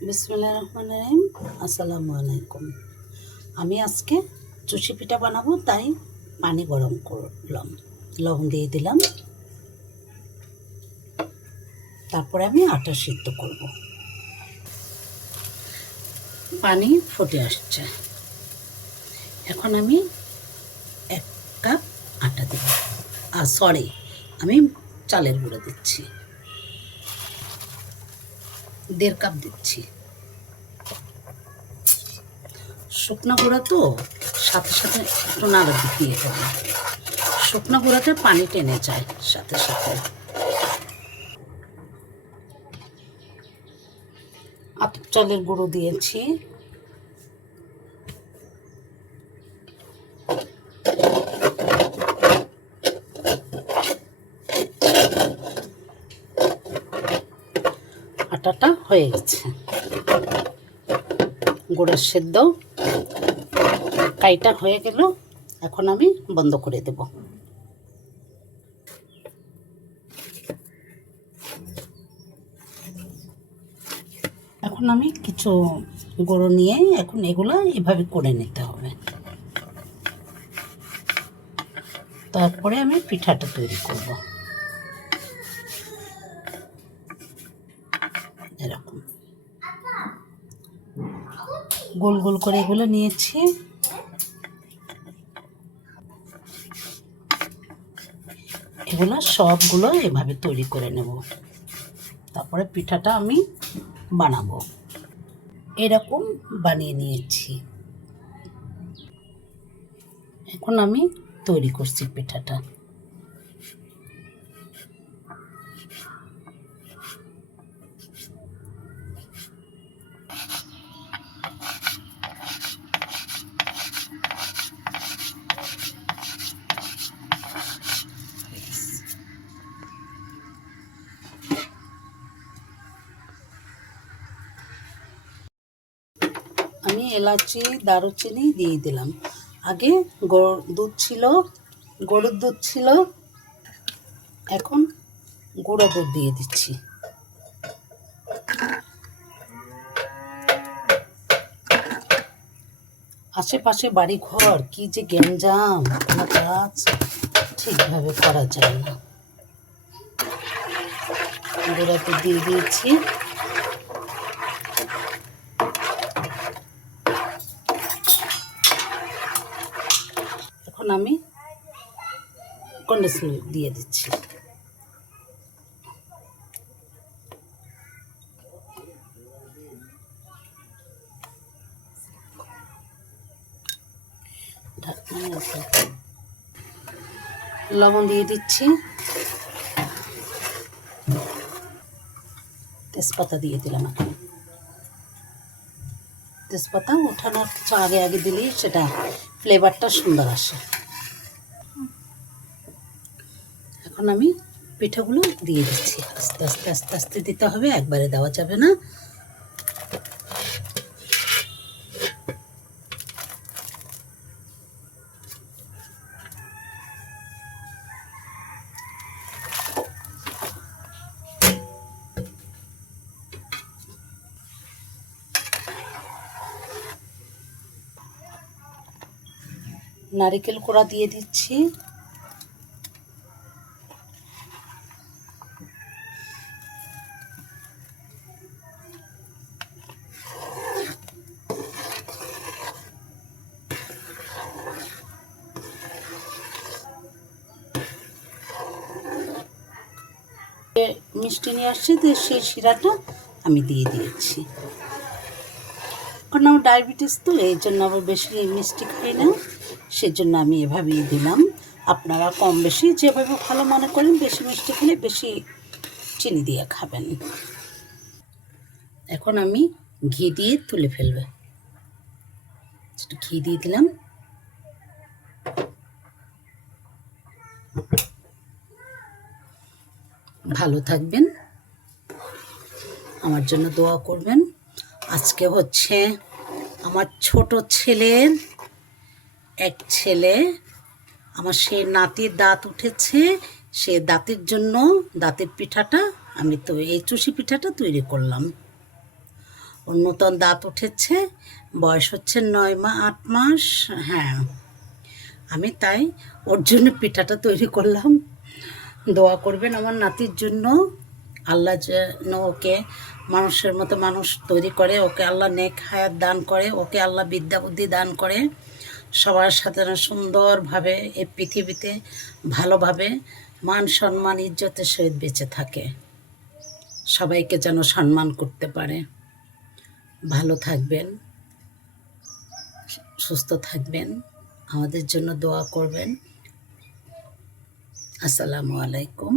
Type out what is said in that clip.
বিসমুল্লাহ রহমান রহিম। আসসালামু আলাইকুম। আমি আজকে চুষি পিঠা বানাবো, তাই পানি গরম করলাম। লবণ দিয়ে দিলাম। তারপরে আমি আটা সিদ্ধ করব। পানি ফুটে আসছে। এখন আমি এক কাপ আটা দেব। আর সরি আমি চালের গুঁড়ো দিচ্ছি। দেড় কাপ দিচ্ছি। শুকনো গুঁড়া তো সাথে সাথে একটু নাড়া দিয়ে হবে। শুকনো গুঁড়াতে পানি টেনে যায় সাথে সাথে। চালের গুঁড়ো দিয়েছি। আটাটা হয়ে গেছে। গুড়ের সেদ্ধ কাইটা হয়ে গেল, এখন আমি বন্ধ করে দেব। এখন আমি কিছু গুঁড়ো নিয়ে এখন এগুলো এভাবে করে নিতে হবে। তারপরে আমি পিঠাটা তৈরি করব। এরকম। গোল গোল করে এগুলো নিয়েছি। এগুলো সবগুলো এভাবে তৈরি করে নেব। তারপরে পিঠাটা আমি বানাবো। এরকম বানিয়ে নিয়েছি। এখন আমি তৈরি করছি পিঠাটা। এলাচি, দারুচিনি দিয়ে দিলাম। আগে দুধ ছিল, গরুর দুধ ছিল। এখন গুঁড়ো দুধ দিয়ে দিচ্ছি। আশেপাশে বাড়ি ঘর কি যে গ্যাঞ্জাম কাজ ঠিকভাবে করা যায় না। গুঁড়ো দুধ দিয়ে দিয়েছি। এখন আমি কন্ডেন্স মিল্ক দিয়ে দিচ্ছি। লবণ দিয়ে দিচ্ছি। তেজপাতা দিয়ে দিলাম এখন। তেজপাতা ওঠানোর কিছু আগে আগে দিলেই সেটা ফ্লেভারটা সুন্দর আসে। এখন আমি পিঠাগুলো দিয়ে দিচ্ছি। আস্তে আস্তে আস্তে আস্তে দিতে হবে, একবারে দেওয়া যাবে না। নারিকেল কোড়া দিয়ে দিচ্ছি। মিষ্টি নিয়ে আসছে, তো সেই শিরাটা আমি দিয়ে দিয়েছি। কারণ আমার ডায়াবেটিস তো, এই জন্য আবার বেশি মিষ্টি খাই না, সেজন্য আমি এভাবেই দিলাম। আপনারা কম বেশি যেভাবে ভালো মনে করেন, বেশি মিষ্টি খেলে বেশি চিনি দিয়ে খাবেন। এখন আমি ঘি দিয়ে তুলে ফেলবে। ঘি দিয়ে দিলাম। ভালো থাকবেন। আমার জন্য দোয়া করবেন। আজকে হচ্ছে আমার ছোট ছেলের এক ছেলে। আমার সে নাতির দাঁত উঠেছে। সে দাঁতের জন্য দাঁতের পিঠাটা, আমি তো এই চুষি পিঠাটা তৈরি করলাম। ওর নতুন দাঁত উঠেছে। বয়স হচ্ছে নয় মা, আট মাস। হ্যাঁ আমি তাই ওর জন্য পিঠাটা তৈরি করলাম। দোয়া করবেন আমার নাতির জন্য। আল্লাহ যেন ওকে মানুষের মতো মানুষ তৈরি করে, ওকে আল্লাহ নেক হায়াত দান করে, ওকে আল্লাহ বিদ্যা বুদ্ধি দান করে। সবার সাথে সুন্দরভাবে এই পৃথিবীতে ভালোভাবে মান সম্মান, ইজ্জতের সহিত বেঁচে থাকে। সবাইকে যেন সম্মান করতে পারে। ভালো থাকবেন, সুস্থ থাকবেন। আমাদের জন্য দোয়া করবেন। আসসালামু আলাইকুম।